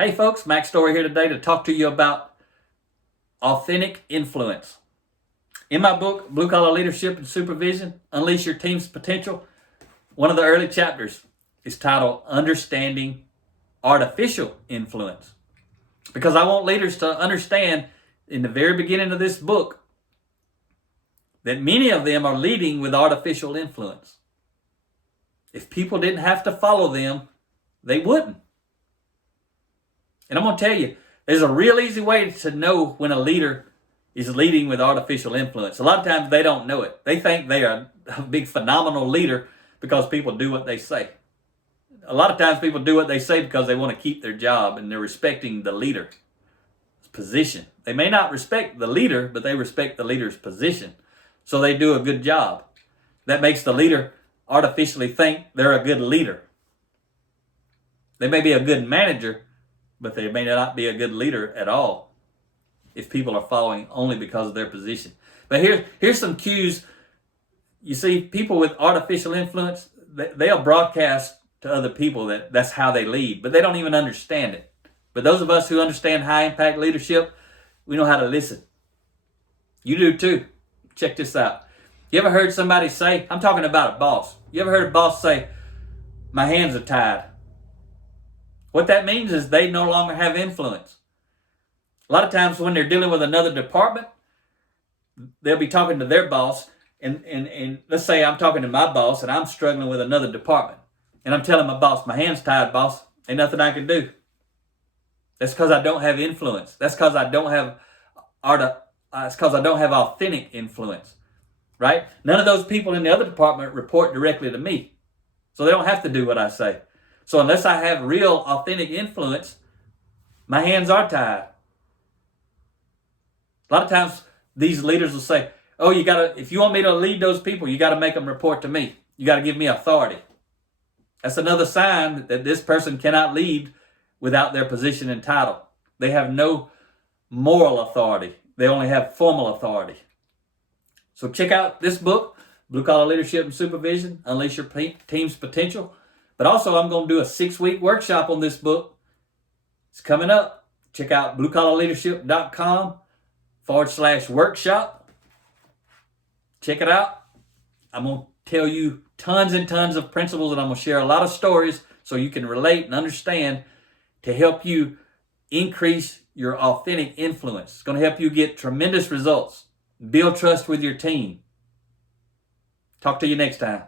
Hey folks, Max Story here today to talk to you about authentic influence. In my book, Blue Collar Leadership and Supervision, Unleash Your Team's Potential, one of the early chapters is titled Understanding Artificial Influence. Because I want leaders to understand in the very beginning of this book that many of them are leading with artificial influence. If people didn't have to follow them, they wouldn't. And I'm going to tell you, there's a real easy way to know when a leader is leading with artificial influence. A lot of times they don't know it. They think they are a big phenomenal leader because people do what they say. A lot of times people do what they say because they want to keep their job and they're respecting the leader's position. They may not respect the leader, but they respect the leader's position. So they do a good job. That makes the leader artificially think they're a good leader. They may be a good manager, but they may not be a good leader at all if people are following only because of their position. But here's some cues. You see, people with artificial influence, they'll broadcast to other people that's how they lead, but they don't even understand it. But those of us who understand high impact leadership, we know how to listen. You do too. Check this out. You ever heard somebody say, I'm talking about a boss. You ever heard a boss say, my hands are tied? What that means is they no longer have influence. A lot of times when they're dealing with another department, they'll be talking to their boss, and let's say I'm talking to my boss and I'm struggling with another department. And I'm telling my boss, my hand's tied, boss. Ain't nothing I can do. That's because I don't have influence. That's because I don't have it's because I don't have authentic influence. Right? None of those people in the other department report directly to me. So they don't have to do what I say. So unless I have real authentic influence, my hands are tied. A lot of times these leaders will say, oh, if you want me to lead those people, you got to make them report to me. You got to give me authority. That's another sign that this person cannot lead without their position and title. They have no moral authority. They only have formal authority. So check out this book, Blue Collar Leadership and Supervision, Unleash Your Team's Potential. But also, I'm going to do a 6-week workshop on this book. It's coming up. Check out bluecollarleadership.com/workshop. Check it out. I'm going to tell you tons and tons of principles, and I'm going to share a lot of stories so you can relate and understand to help you increase your authentic influence. It's going to help you get tremendous results. Build trust with your team. Talk to you next time.